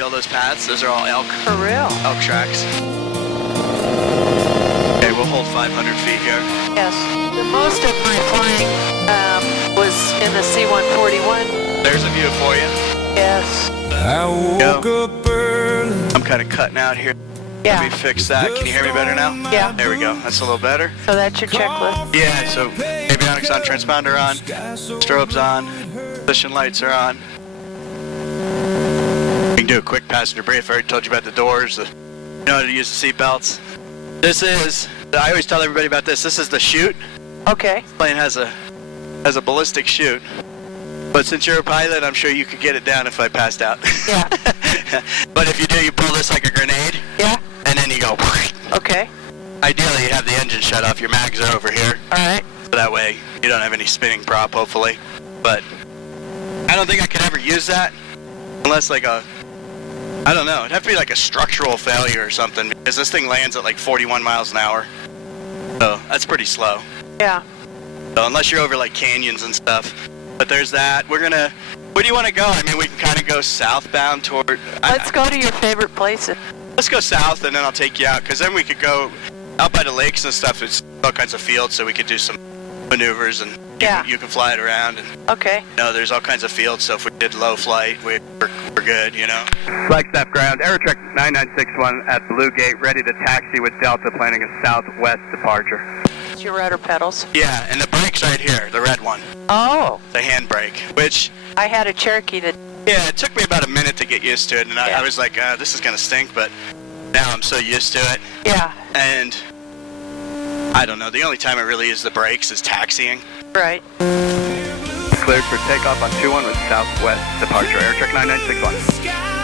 you all those paths. Those are all elk. For real? Elk tracks. Okay, we'll hold 500 feet here. Yes. The most of my flying was in the C-141. There's a view for you. Yes. I woke up early. I'm kind of cutting out here. Yeah. Let me fix that. Can you hear me better now? Yeah. There we go. That's a little better. So that's your checklist? Yeah, so avionics on, transponder on, strobes on, position lights are on. We can do a quick passenger brief. I already told you about the doors, you know how to use the seat belts. This is, I always tell everybody about this. This is the chute. Okay. The plane has a ballistic chute. But since you're a pilot, I'm sure you could get it down if I passed out. Yeah. But if you do, you pull this like a grenade. Yeah. And then you go. Okay. Ideally, you have the engine shut off. Your mags are over here. All right. So that way, you don't have any spinning prop, hopefully. But I don't think I could ever use that unless like I don't know. It'd have to be like a structural failure or something because this thing lands at like 41 miles an hour. So that's pretty slow. Yeah. So unless you're over like canyons and stuff. But there's that. Where do you want to go? I mean, we can kind of go southbound toward... Let's go to your favorite places. Let's go south, and then I'll take you out, because then we could go out by the lakes and stuff. It's all kinds of fields, so we could do some maneuvers, and you can fly it around. And, okay. You know, there's all kinds of fields, so if we did low flight, we're good, you know. Flagstaff ground, AeroTrek 9961 at Blue Gate, ready to taxi with Delta, planning a southwest departure. It's your rudder pedals. Yeah, and the brake's right here, the red one. Oh. The hand brake, which... I had a Cherokee that... Yeah, it took me about a minute to get used to it, and I was like, this is going to stink, but now I'm so used to it. Yeah. And I don't know, the only time I really use the brakes is taxiing. Right. Cleared for takeoff on 21 with southwest departure, AeroTrek 9961.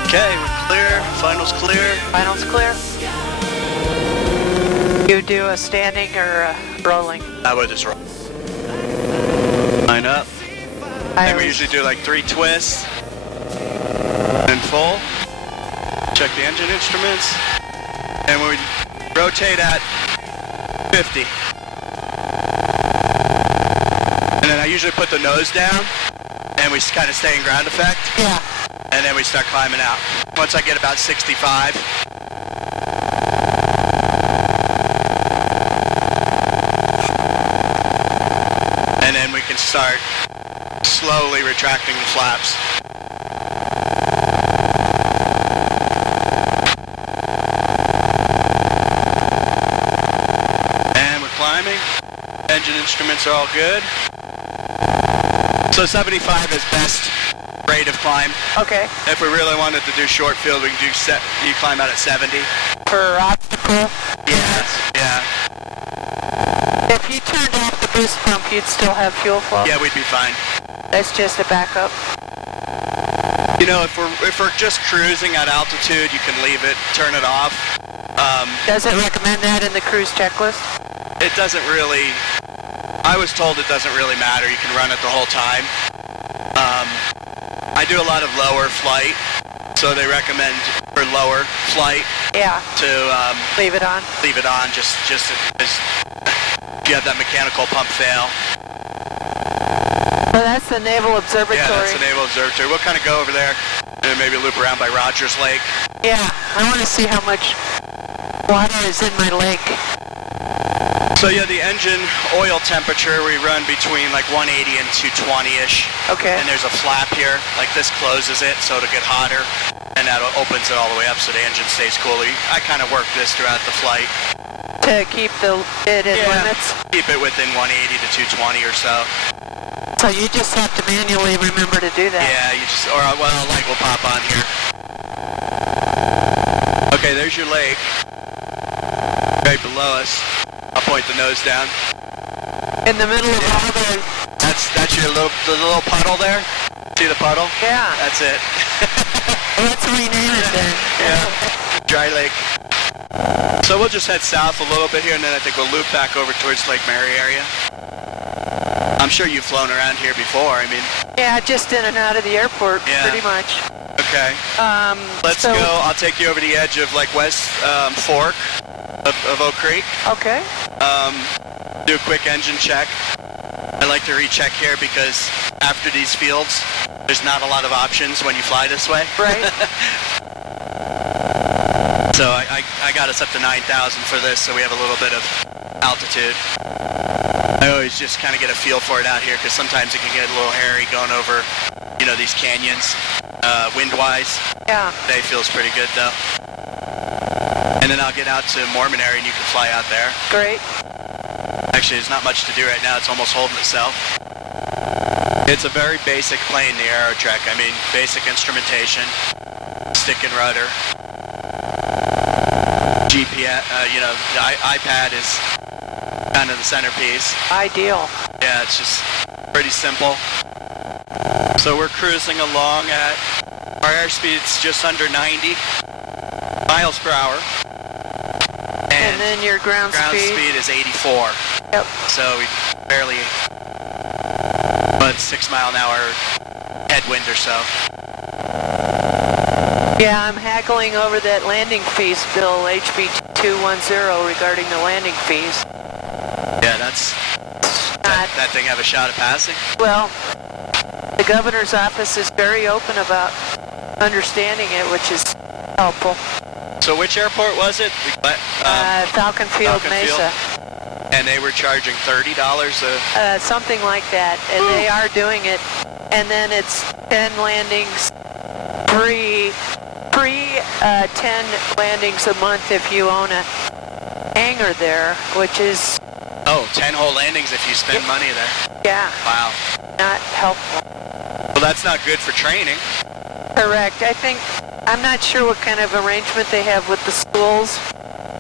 Okay, we're clear, finals clear. Finals clear. You do a standing or a rolling? I would just roll. Line up. And we usually do like 3 twists. And full. Check the engine instruments. And we rotate at 50. And then I usually put the nose down. And we kind of stay in ground effect. Yeah. And then we start climbing out. Once I get about 65. And then we can start slowly retracting the flaps. And we're climbing. Engine instruments are all good. So 75 is best rate of climb. Okay. If we really wanted to do short field, we can do you climb out at 70. For optical? Yeah, yeah. If you turned off the boost pump, you'd still have fuel flow? Yeah, we'd be fine. That's just a backup? You know, if we're just cruising at altitude, you can leave it, turn it off. Does it recommend that in the cruise checklist? It doesn't really... I was told it doesn't really matter. You can run it the whole time. I do a lot of lower flight, so they recommend for lower flight to leave it on. Leave it on, just if you have that mechanical pump fail. Well, that's the Naval Observatory. Yeah, that's the Naval Observatory. We'll kind of go over there and maybe loop around by Rogers Lake. Yeah, I want to see how much water is in my lake. So yeah, the engine oil temperature, we run between like 180 and 220-ish. Okay. And there's a flap here, like this closes it so it'll get hotter, and that opens it all the way up so the engine stays cooler. I kind of work this throughout the flight. To keep it in limits? Keep it within 180 to 220 or so. So you just have to manually remember to do that? Yeah, you just, or well, light will pop on here. Okay, there's your lake. Right below us. I'll point the nose down. In the middle of all the... That's your the little puddle there? See the puddle? Yeah. That's it. Let's rename it then. Yeah. Dry lake. So we'll just head south a little bit here, and then I think we'll loop back over towards Lake Mary area. I'm sure you've flown around here before, I mean... Yeah, just in and out of the airport, pretty much. Okay. Let's go, I'll take you over the edge of like West Fork of Oak Creek. Okay. Do a quick engine check. I like to recheck here because after these fields, there's not a lot of options when you fly this way. Right. So I got us up to 9,000 for this, so we have a little bit of altitude. I always just kind of get a feel for it out here, because sometimes it can get a little hairy going over, you know, these canyons, wind-wise. Yeah. Today feels pretty good, though. And then I'll get out to Mormon area, and you can fly out there. Great. Actually, there's not much to do right now. It's almost holding itself. It's a very basic plane, the AeroTrek. I mean, basic instrumentation, stick and rudder. GPS, you know, the iPad is kind of the centerpiece. Ideal. Yeah, it's just pretty simple. So we're cruising along at, our airspeed's just under 90 miles per hour. And then your ground speed is 84. Yep. So we barely, but 6 mile an hour headwind or so. Yeah, I'm haggling over that landing fees bill, HB 210, regarding the landing fees. Yeah, that thing have a shot at passing? Well, the governor's office is very open about understanding it, which is helpful. So which airport was it? Falcon Field, Falcon Mesa. Field? And they were charging $30 a... Something like that, and they are doing it. And then it's 10 landings, free 10 landings a month if you own a hangar there, which is... Oh, 10 whole landings if you spend money there. Yeah. Wow. Not helpful. Well, that's not good for training. Correct. I'm not sure what kind of arrangement they have with the schools,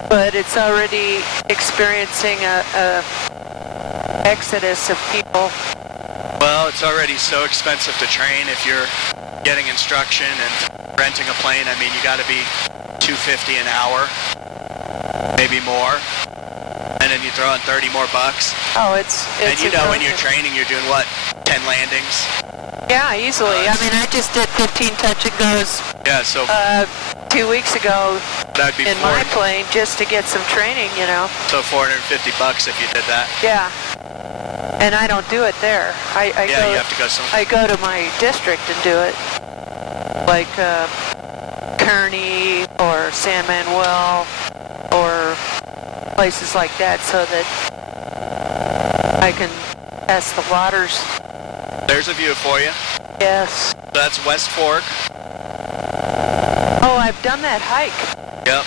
but it's already experiencing a exodus of people. Well, it's already so expensive to train if you're getting instruction and renting a plane. I mean, you got to be $250 an hour, maybe more, and then you throw in 30 more bucks. Oh, it's and you know when you're training, you're doing what, 10 landings? Yeah, easily. I mean, I just did 15 touch and goes. Yeah, so 2 weeks ago that'd be in my plane just to get some training, you know. So $450 if you did that. Yeah. And I don't do it there. You have to go somewhere. I go to my district and do it, like Kearney or San Manuel or places like that, so that I can test the waters. There's a view for you. Yes. So that's West Fork. Oh, I've done that hike. Yep.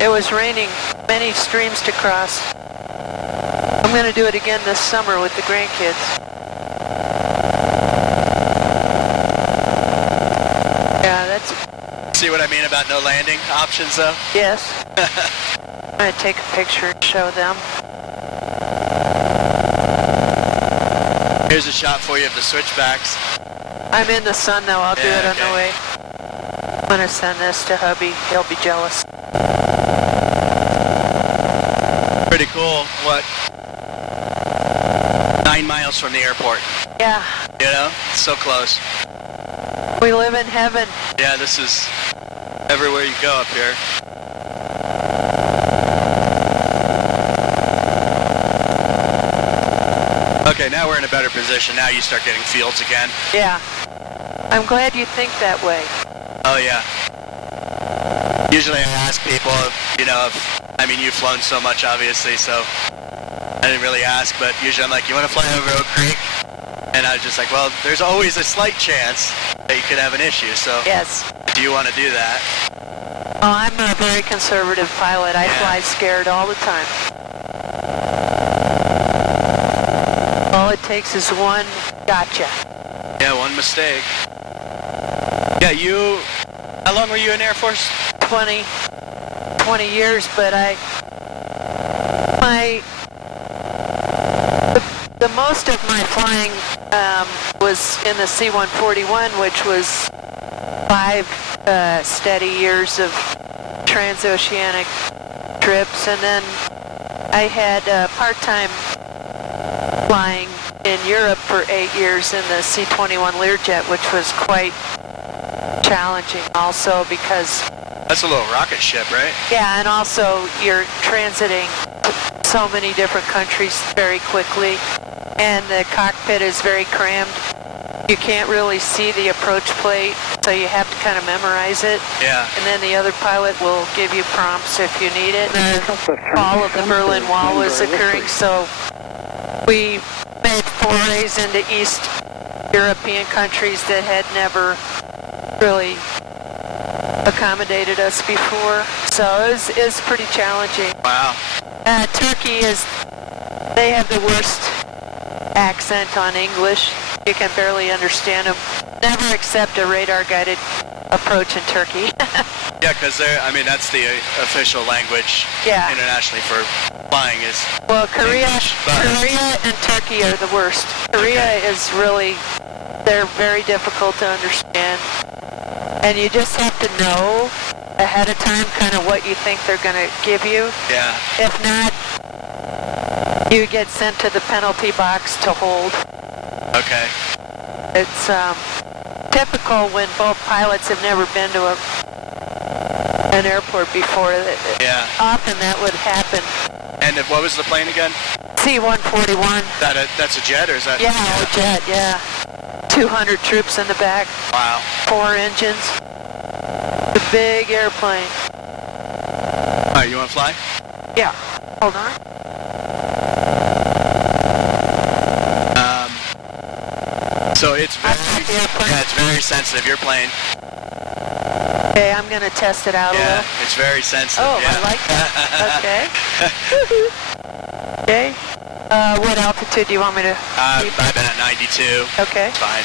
It was raining, many streams to cross. I'm going to do it again this summer with the grandkids. Yeah, that's... See what I mean about no landing options, though? Yes. I'm going to take a picture and show them. Here's a shot for you of the switchbacks. I'm in the sun, though. I'll do it on the way. I'm going to send this to hubby. He'll be jealous. Pretty cool. What? 9 miles from the airport. Yeah. You know? So close. We live in heaven. Yeah, this is everywhere you go up here. Okay, now we're in a better position. Now you start getting fields again. Yeah. I'm glad you think that way. Oh, yeah. Usually I ask people, I mean, you've flown so much, obviously, so I didn't really ask, but usually I'm like, you want to fly over Oak Creek? And I was just like, well, there's always a slight chance that you could have an issue, so yes. Do you want to do that? Oh, I'm a very conservative pilot. I fly scared all the time. All it takes is one gotcha. Yeah, one mistake. Yeah, how long were you in Air Force? 20 years, but the most of my flying was in the C-141, which was 5 steady years of transoceanic trips, and then I had part-time flying in Europe for 8 years in the C-21 Learjet, which was quite challenging also because... That's a little rocket ship, right? Yeah, and also you're transiting so many different countries very quickly, and the cockpit is very crammed. you can't really see the approach plate, so you have to kind of memorize it. Yeah. And then the other pilot will give you prompts if you need it. And all of the Berlin Wall was occurring, so we made forays into East European countries that had never really accommodated us before. So it was pretty challenging. Wow. Turkey they have the worst accent on English. You can barely understand them. Never accept a radar-guided approach in Turkey. Yeah, because that's the official language internationally for flying is Well, Korea English, but- and Turkey are the worst. Korea is really, they're very difficult to understand. And you just have to know ahead of time kind of what you think they're going to give you. Yeah. If not, you get sent to the penalty box to hold. Okay. It's typical when both pilots have never been to an airport before. Yeah. Often that would happen. And what was the plane again? C-141. That's a jet, or is that? Yeah, a jet, yeah. 200 troops in the back. Wow. 4 engines. The big airplane. All right, you want to fly? Yeah. Hold on. So it's very, the airplane. yeah, it's very sensitive. Your plane. Okay, I'm going to test it out a Yeah, little. it's very sensitive. Oh, yeah. I like that. Okay. Okay. What altitude do you want me to keep? I've been at 92. Okay. Fine.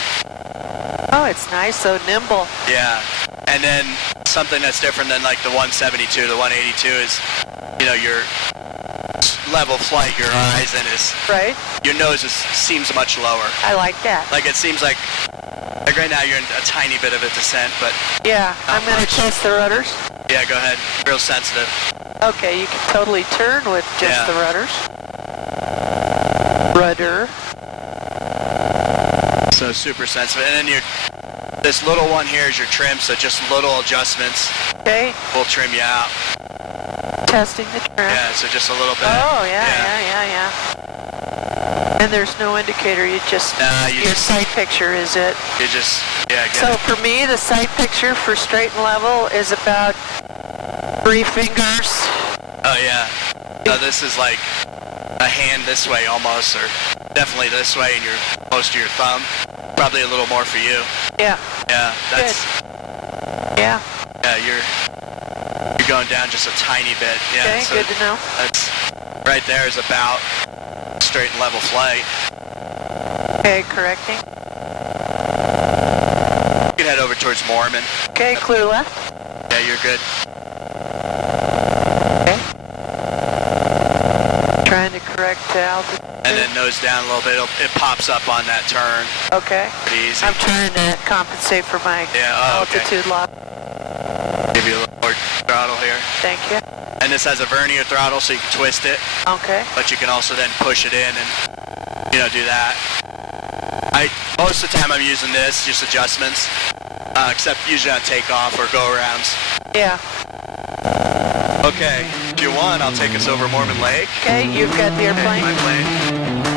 Oh, it's nice, so nimble. Yeah. And then something that's different than like the 172, the 182 is, your level flight, your horizon is, Right? your nose seems much lower. I like that. Like it seems like right now you're in a tiny bit of a descent, but Yeah, Not I'm going to much. test the rudders. yeah, go ahead. Real sensitive. Okay, you can totally turn with just Yeah. the rudders. Rudder. So super sensitive. And then this little one here is your trim, so just little adjustments Okay, will trim you out. testing the trim. Yeah, so just a little bit. Oh, yeah. And there's no indicator, you just, Nah, you your just- sight picture is it. You just, get So it. for me, the sight picture for straight and level is about 3 fingers. Oh, yeah. No, this is like a hand this way almost, or definitely this way, and you're close to your thumb. Probably a little more for you. Yeah, Yeah, that's, yeah. you're going down just a tiny bit. Yeah, Okay, so good to know. that's, right there is about straight and level flight. Okay, correcting. You can head over towards Mormon. Okay, clear left. Yeah, you're good. Okay. Trying to correct the altitude. And then nose down a little bit. It pops up on that turn. Okay. Pretty easy. I'm trying to compensate for my Yeah, oh, okay. altitude loss. Give you a little more throttle here. Thank you. And this has a vernier throttle, so you can twist it, Okay. but you can also then push it in and, do that. Most of the time I'm using this, just adjustments, except usually on takeoff or go-arounds. Yeah. Okay, if you want, I'll take us over Mormon Lake. Okay, you've got the airplane. My plane.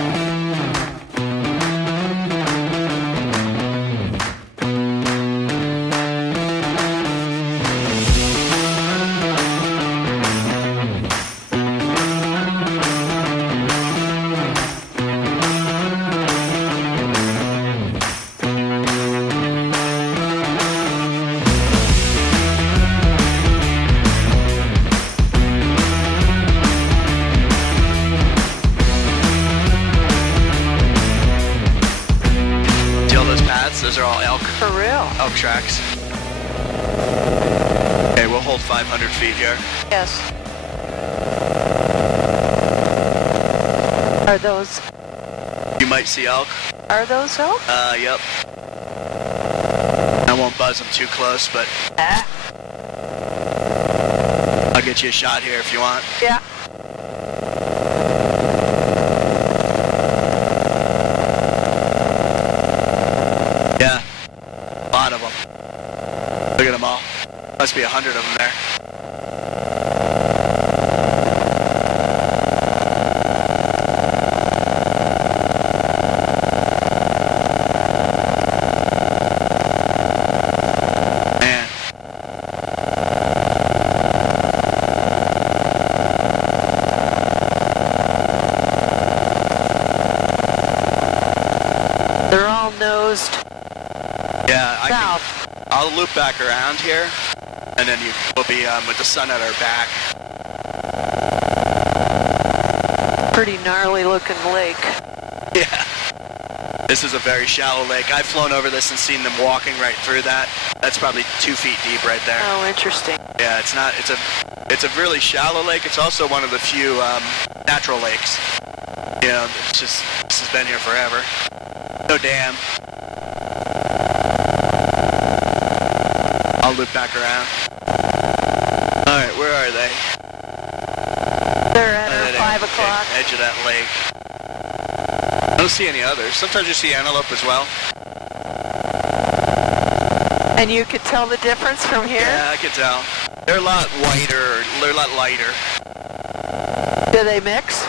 Those are all elk For real? tracks. Okay, we'll hold 500 feet here. Yes. Are those You might see elk. elk? Yep. I won't buzz them too close, but Ah. I'll get you a shot here if you want. Yeah. Yeah, a lot of them. Look at them all. Must be 100 of them there. I'll loop back around here, and then we'll be with the sun at our back. Pretty gnarly looking lake. Yeah. This is a very shallow lake. I've flown over this and seen them walking right through that. That's probably 2 feet deep right there. Oh, interesting. Yeah, it's a really shallow lake. It's also one of the few natural lakes. You know, this has been here forever. No dam. I'll loop back around. Alright, where are they? They're at 5 o'clock. Edge of that lake. I don't see any others. Sometimes you see antelope as well. And you could tell the difference from here? Yeah, I could tell. They're a lot whiter, they're a lot lighter. Do they mix?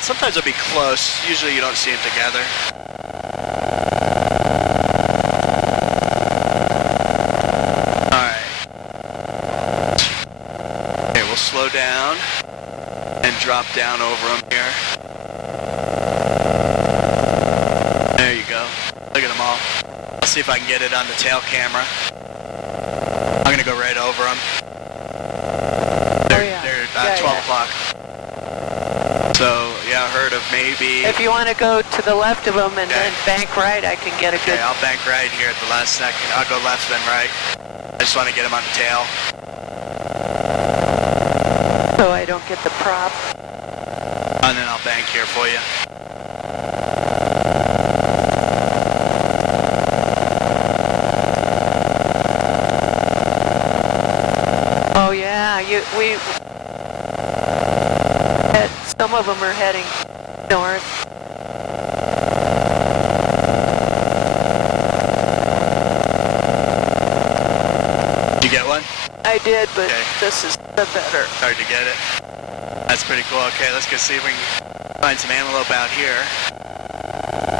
Sometimes they'll be close. Usually you don't see them together. Alright. Okay, we'll slow down and drop down over them here. There you go. Look at them all. I'll see if I can get it on the tail camera. I'm gonna go right over them. They're 12 o'clock. So, yeah, I heard of maybe... If you want to go to the left of them and then bank right, I can get a good... Okay, I'll bank right here at the last second. I'll go left then right. I just want to get them on the tail. So I don't get the prop. And then I'll bank here for you. Oh yeah, some of them are heading north. You get one? I did, but Okay. this is the better. Hard to get it. That's pretty cool. Okay, let's go see if we can find some antelope out here.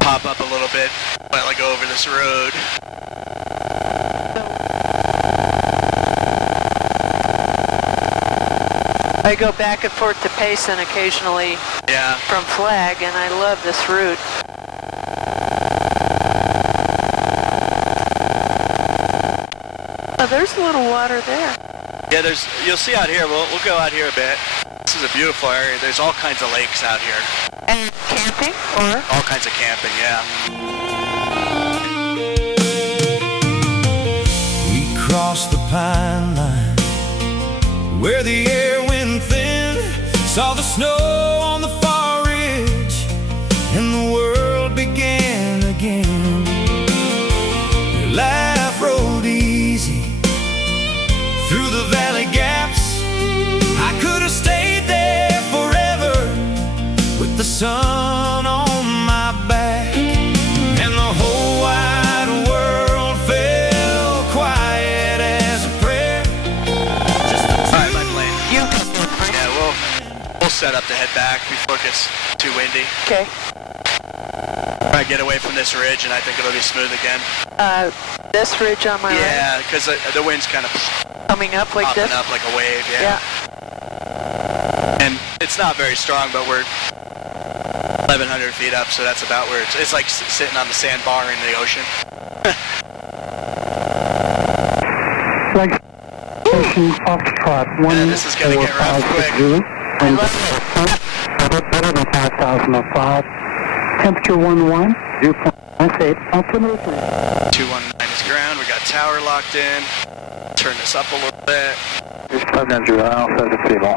Pop up a little bit while I go over this road. I go back and forth to Payson occasionally from Flag, and I love this route. Oh, there's a little water there. Yeah, you'll see out here, we'll go out here a bit. This is a beautiful area. There's all kinds of lakes out here. And camping, or? All kinds of camping, yeah. We crossed the pine line where the air went thin, saw the snow on the far ridge, and the world began again. Your life rode easy through the valley gaps. I could have stayed there forever with the sun on my back, and the whole wide world fell quiet as a prayer. Just the two. Alright, my plane. Yeah, we'll set up to head back before it gets too windy. Okay. Try to get away from this ridge, and I think it'll be smooth again. This ridge on my right? Yeah, because the wind's kind of Coming up like popping this? up like a wave, yeah. And it's not very strong, but we're 1,100 feet up, so that's about where it's like sitting on the sandbar in the ocean. Flag Station Foxtrot 14560. This is gonna get rough quick. I love it. Better than 5,005. Temperature 11. Dew point 8. Altimeter 3. 219 is ground. We got tower locked in. Turn this up a little bit. Just 590 Alpha is a table.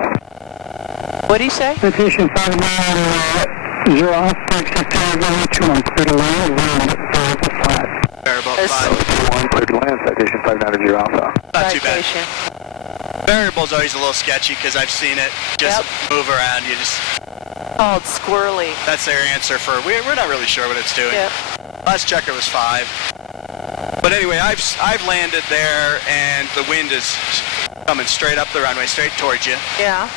What do you say? Citation 590 Alpha, Tower 21, clear to land, variable flat. Variable This- 5. 1 clear to land, citation 590 Alpha. Not too bad. Citation. Variable's always a little sketchy because I've seen it just move around. You just Called squirrely. that's their answer for we're not really sure what it's doing. Yep. Last check it was 5. But anyway, I've landed there and the wind is coming straight up the runway, straight towards you. Yeah.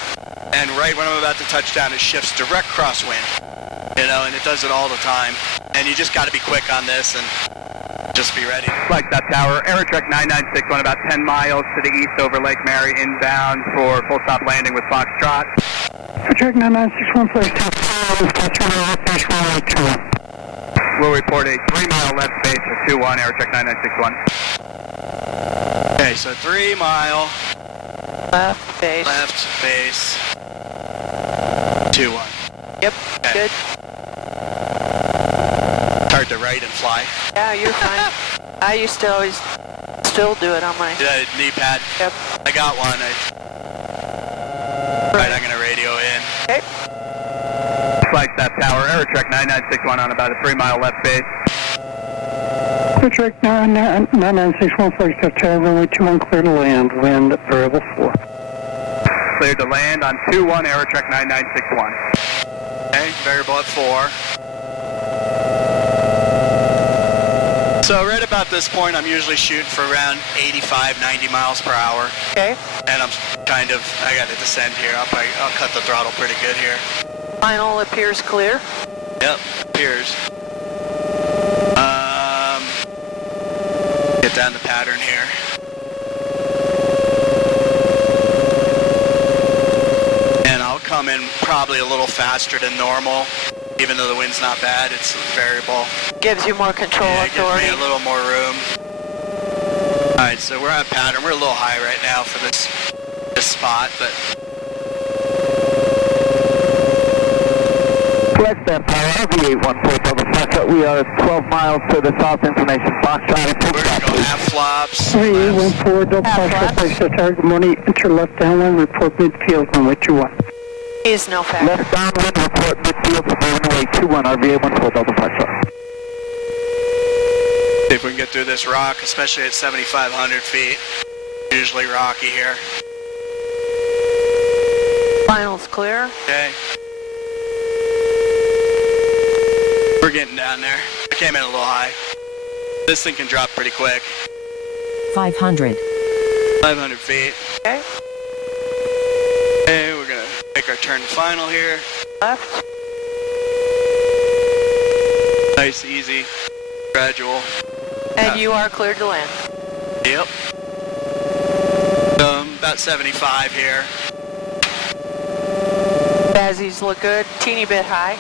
And right when I'm about to touch down, it shifts direct crosswind. You know, and it does it all the time. And you just got to be quick on this and just be ready. Like that tower, AeroTrek 996 about 10 miles to the east over Lake Mary, inbound for full stop landing with Foxtrot. Track 9961, place to 2. We'll report a 3-mile left base for 21, AeroTrek 9961. Okay, so 3 mile Left base. left base 21. Yep, Okay. good. It's hard to write and fly. Yeah, you're fine. I used to always still do it on my... Did I knee pad? Yep. I got one. Alright, I'm gonna radio in. Okay. Flagstaff Tower, AeroTrek 9961 on about a 3 mile left base. AeroTrek 9961, Flagstaff Tower, runway 21, clear to land, wind variable 4. Cleared to land on 21, AeroTrek 9961. Okay, variable at 4. So right about this point, I'm usually shooting for around 85, 90 miles per hour. Okay. And I'm kind of, I got to descend here. I'll cut the throttle pretty good here. Final appears clear. Yep, appears. Get down the pattern here. And I'll come in probably a little faster than normal. Even though the wind's not bad, it's variable. Gives you more control Yeah, it gives authority. me a little more room. Alright, so we're on pattern. We're a little high right now for this spot, but... Flagstaff Tower, RV814 Delta Foxtrot. We are 12 miles to the south, information Foxtrot. We're going to go half flops. 3814, Delta Half Foxtrot, flaps. Flagstaff Tower, good morning. Enter left downwind, report midfield, runway 21. He's no factor. Left downwind, report midfield for runway 21, RV814 Delta Foxtrot. See if we can get through this rock, especially at 7,500 feet. Usually rocky here. Final's clear. Okay. We're getting down there. I came in a little high. This thing can drop pretty quick. 500. 500 feet. Okay. Okay, we're gonna make our turn to final here. Left. Nice, easy, gradual. And you are cleared to land. Yep. About 75 here. Bazzies look good. Teeny bit high.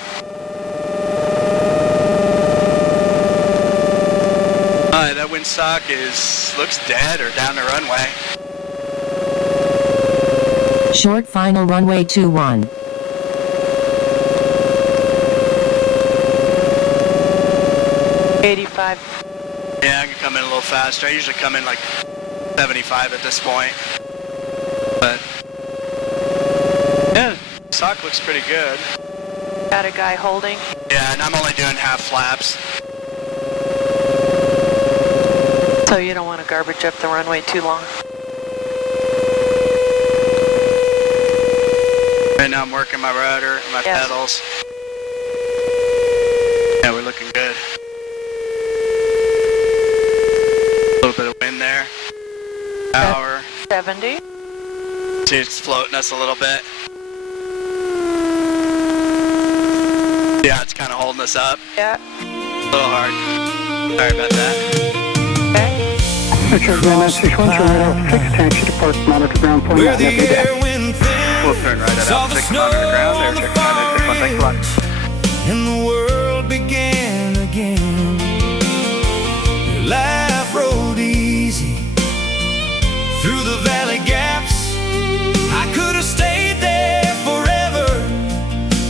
That windsock looks dead or down the runway. Short final runway 21. Yeah, I can come in a little faster. I usually come in like 75 at this point. But yeah, sock looks pretty good. Got a guy holding. Yeah, and I'm only doing half flaps. So you don't want to garbage up the runway too long. Right now I'm working my rudder and my Yes. pedals. Yeah, we're looking good. A little bit of wind there. Power. 70. See, it's floating us a little bit. Yeah, it's kind of holding us up. Yeah. A little hard. Sorry about that. Okay. AeroTrek 9961, turn right off 6, taxi to park, monitor ground point, Where out, the happy day. air went thin, We'll turn right at saw out the 6 snow on the ground, on the AeroTrek 9961, far thanks a lot. ridge, and the world began again. Life rode easy through the valley gaps. I could have stayed there forever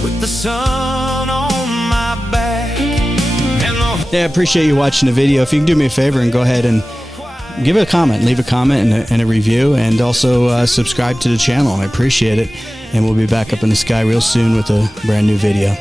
with the sun on my back. Yeah, I appreciate you watching the video. If you can do me a favor and go ahead and give it a comment, leave a comment and a review, and also subscribe to the channel. I appreciate it. And we'll be back up in the sky real soon with a brand new video.